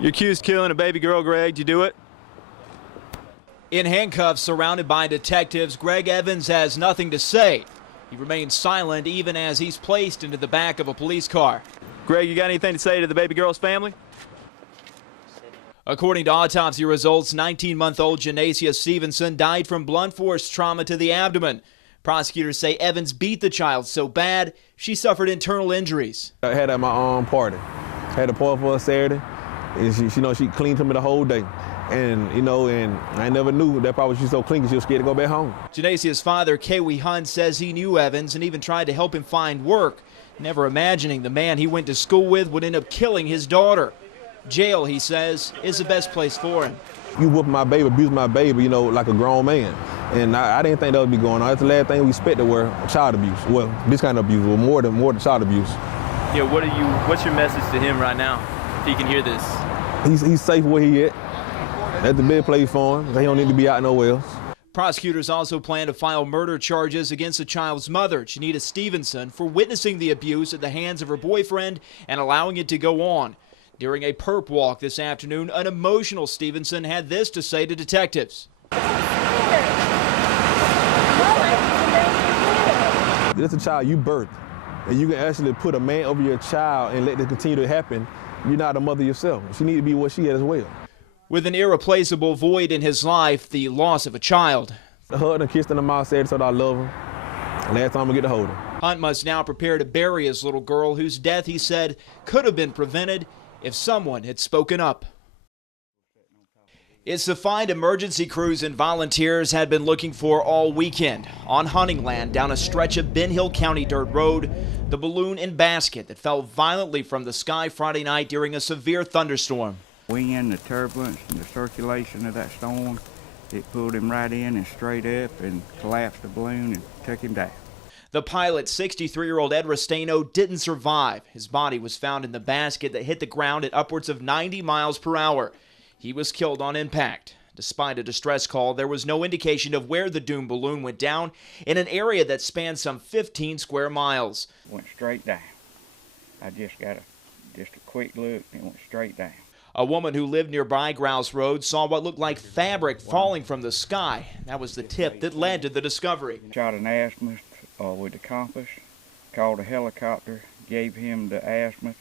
You're accused of killing a baby girl, Greg. Did you do it? In handcuffs, surrounded by detectives, Greg Evans has nothing to say. He remains silent even as he's placed into the back of a police car. Greg, you got anything to say to the baby girl's family? According to autopsy results, 19-month-old Janasia Stevenson died from blunt force trauma to the abdomen. Prosecutors say Evans beat the child so bad she suffered internal injuries. I had at my party. Had a party for a Saturday, and she cleaned me the whole day. And, and I never knew that probably she's so clean she was scared to go back home. Janasia's father, Kay Hunt, says he knew Evans and even tried to help him find work, never imagining the man he went to school with would end up killing his daughter. Jail, he says, is the best place for him. You whoop my baby, abuse my baby, like a grown man. And I didn't think that would be going on. That's the last thing we expected were child abuse. Well, this kind of abuse, well, more than child abuse. Yeah, what's your message to him right now, if he can hear this? He's safe where he at. That's the big place for him. He don't need to be out nowhere else. Prosecutors also plan to file murder charges against the child's mother, Janita Stevenson, for witnessing the abuse at the hands of her boyfriend and allowing it to go on. During a perp walk this afternoon, an emotional Stevenson had this to say to detectives. It's a child you birthed, and you can actually put a man over your child and let this continue to happen. You're not a mother yourself. She needs to be what she is as well. With an irreplaceable void in his life, the loss of a child. I hugged and kissed her in the mouth, said I love her. Last time I get to hold her. Hunt must now prepare to bury his little girl, whose death, he said, could have been prevented if someone had spoken up. It's the find emergency crews and volunteers had been looking for all weekend. On hunting land down a stretch of Ben Hill County dirt road, the balloon and basket that fell violently from the sky Friday night during a severe thunderstorm. Wind, the turbulence, and the circulation of that storm, it pulled him right in and straight up and collapsed the balloon and took him down. The pilot, 63-year-old Ed Restaino, didn't survive. His body was found in the basket that hit the ground at upwards of 90 miles per hour. He was killed on impact. Despite a distress call, there was no indication of where the doomed balloon went down in an area that spans some 15 square miles. Went straight down. I just got a quick look and it went straight down. A woman who lived nearby Grouse Road saw what looked like fabric falling from the sky. That was the tip that led to the discovery. Shot an azimuth with the compass, called a helicopter, gave him the azimuth,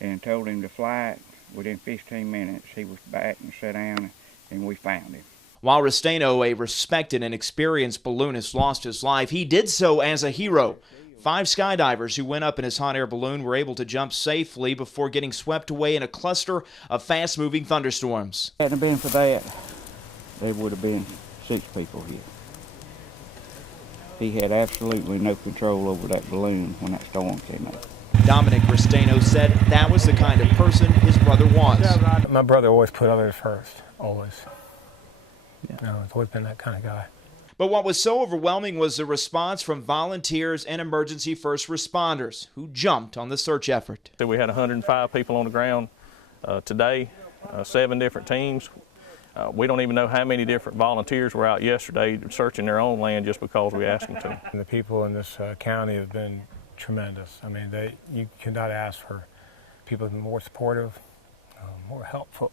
and told him to fly it. Within 15 minutes, he was back and sat down, and we found him. While Restaino, a respected and experienced balloonist, lost his life, he did so as a hero. 5 skydivers who went up in his hot air balloon were able to jump safely before getting swept away in a cluster of fast-moving thunderstorms. Hadn't it been for that, there would have been 6 people here. He had absolutely no control over that balloon when that storm came up. Dominic Restaino said that was the kind of person his brother was. My brother always put others first, always. He's always been that kind of guy. But what was so overwhelming was the response from volunteers and emergency first responders who jumped on the search effort. We had 105 people on the ground today, 7 different teams. We don't even know how many different volunteers were out yesterday searching their own land just because we asked them to. And the people in this county have been tremendous. I mean, you cannot ask for people to be more supportive, more helpful.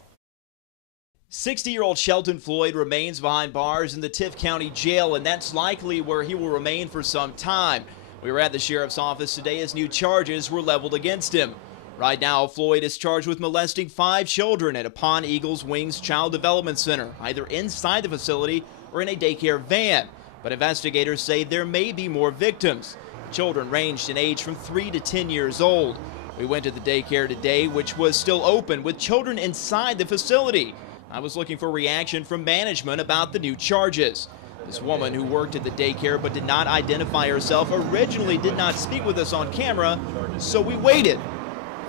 60-year-old Shelton Floyd remains behind bars in the Tift County Jail, and that's likely where he will remain for some time. We were at the sheriff's office today as new charges were leveled against him. Right now, Floyd is charged with molesting 5 children at a Pond Eagles Wings Child Development Center, either inside the facility or in a daycare van. But investigators say there may be more victims. Children ranged in age from 3 to 10 years old. We went to the daycare today, which was still open, with children inside the facility. I was looking for reaction from management about the new charges. This woman who worked at the daycare but did not identify herself originally did not speak with us on camera, so we waited.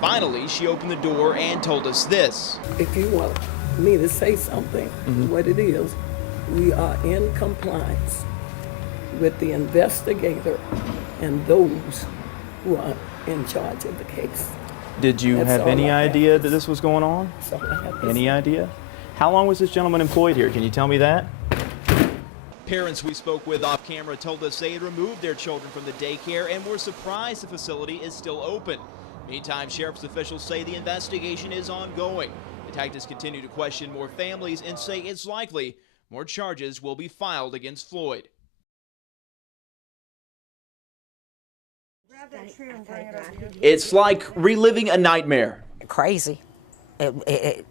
Finally, she opened the door and told us this. If you want me to say something, what it is, we are in compliance with the investigator and those who are in charge of the case. Did you have any idea that this was going on? Any idea? How long was this gentleman employed here? Can you tell me that? Parents we spoke with off camera told us they had removed their children from the daycare and were surprised the facility is still open. Meantime, sheriff's officials say the investigation is ongoing. Detectives continue to question more families and say it's likely more charges will be filed against Floyd. It's like reliving a nightmare. Crazy. It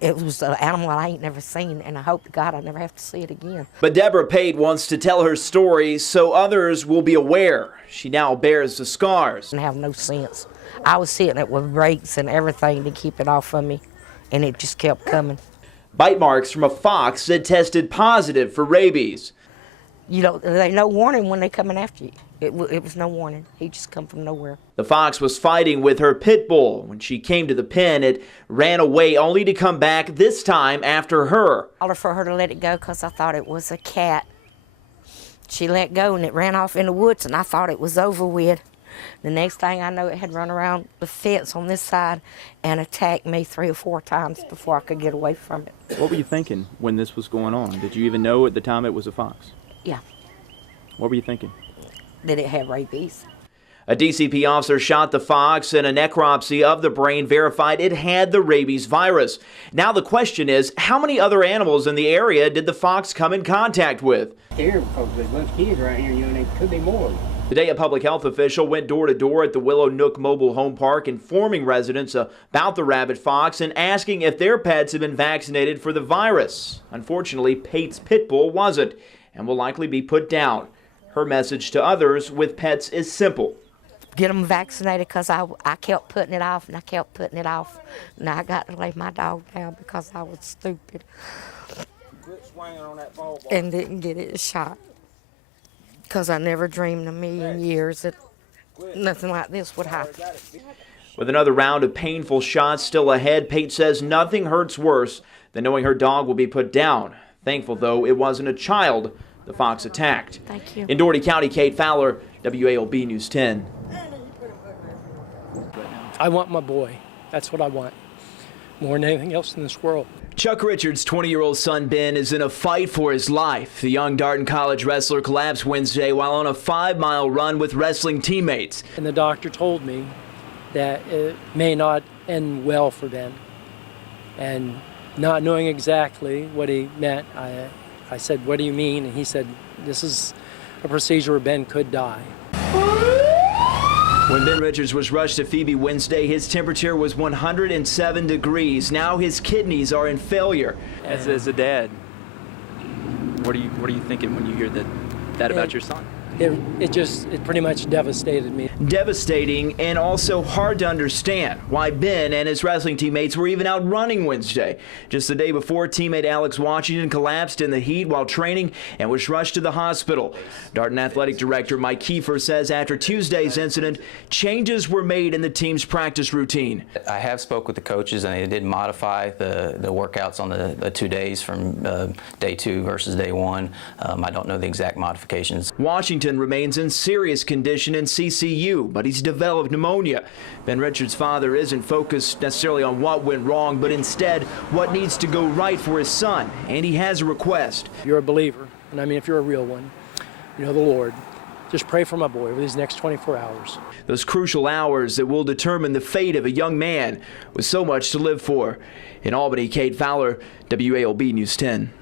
was an animal I ain't never seen, and I hope to God I never have to see it again. But Deborah Pate wants to tell her story so others will be aware. She now bears the scars. And have no sense. I was hitting it with rakes and everything to keep it off of me, and it just kept coming. Bite marks from a fox that tested positive for rabies. You know, there's no warning when they coming after you. It was no warning. He just come from nowhere. The fox was fighting with her pit bull. When she came to the pen, it ran away only to come back this time after her. I ordered for her to let it go because I thought it was a cat. She let go and it ran off in the woods, and I thought it was over with. The next thing I know, it had run around the fence on this side and attacked me 3 or 4 times before I could get away from it. What were you thinking when this was going on? Did you even know at the time it was a fox? Yeah. What were you thinking? Did it have rabies? A DCP officer shot the fox, and a necropsy of the brain verified it had the rabies virus. Now the question is, how many other animals in the area did the fox come in contact with? Here, because there's a bunch of kids right here, and there could be more. Today, a public health official went door to door at the Willow Nook Mobile Home Park, informing residents about the rabid fox and asking if their pets have been vaccinated for the virus. Unfortunately, Pate's pit bull wasn't and will likely be put down. Her message to others with pets is simple. Get them vaccinated, because I kept putting it off, and I kept putting it off. Now I got to lay my dog down because I was stupid and didn't get it shot. Because I never dreamed in a million years that nothing like this would happen. With another round of painful shots still ahead, Pate says nothing hurts worse than knowing her dog will be put down. Thankful, though, it wasn't a child the fox attacked. Thank you. In Doherty County, Kate Fowler, WALB News 10. I want my boy. That's what I want. More than anything else in this world. Chuck Richards' 20-year-old son Ben is in a fight for his life. The young Darton College wrestler collapsed Wednesday while on a 5-mile run with wrestling teammates. And the doctor told me that it may not end well for Ben. And not knowing exactly what he meant, I said, "What do you mean?" And he said, "This is a procedure where Ben could die." When Ben Richards was rushed to Phoebe Wednesday, his temperature was 107 degrees. Now his kidneys are in failure. As a dad, what are you thinking when you hear that about your son? It pretty much devastated me. Devastating and also hard to understand why Ben and his wrestling teammates were even out running Wednesday. Just the day before, teammate Alex Washington collapsed in the heat while training and was rushed to the hospital. Darton Athletic Director Mike Kiefer says after Tuesday's incident, changes were made in the team's practice routine. I have spoke with the coaches, and they did modify the workouts on the 2 days from day 2 versus day 1. I don't know the exact modifications. Washington remains in serious condition in CCU, but he's developed pneumonia. Ben Richards' father isn't focused necessarily on what went wrong, but instead what needs to go right for his son, and he has a request. If you're a believer, and I mean if you're a real one, you know the Lord, just pray for my boy over these next 24 hours. Those crucial hours that will determine the fate of a young man with so much to live for. In Albany, Kate Fowler, WALB News 10.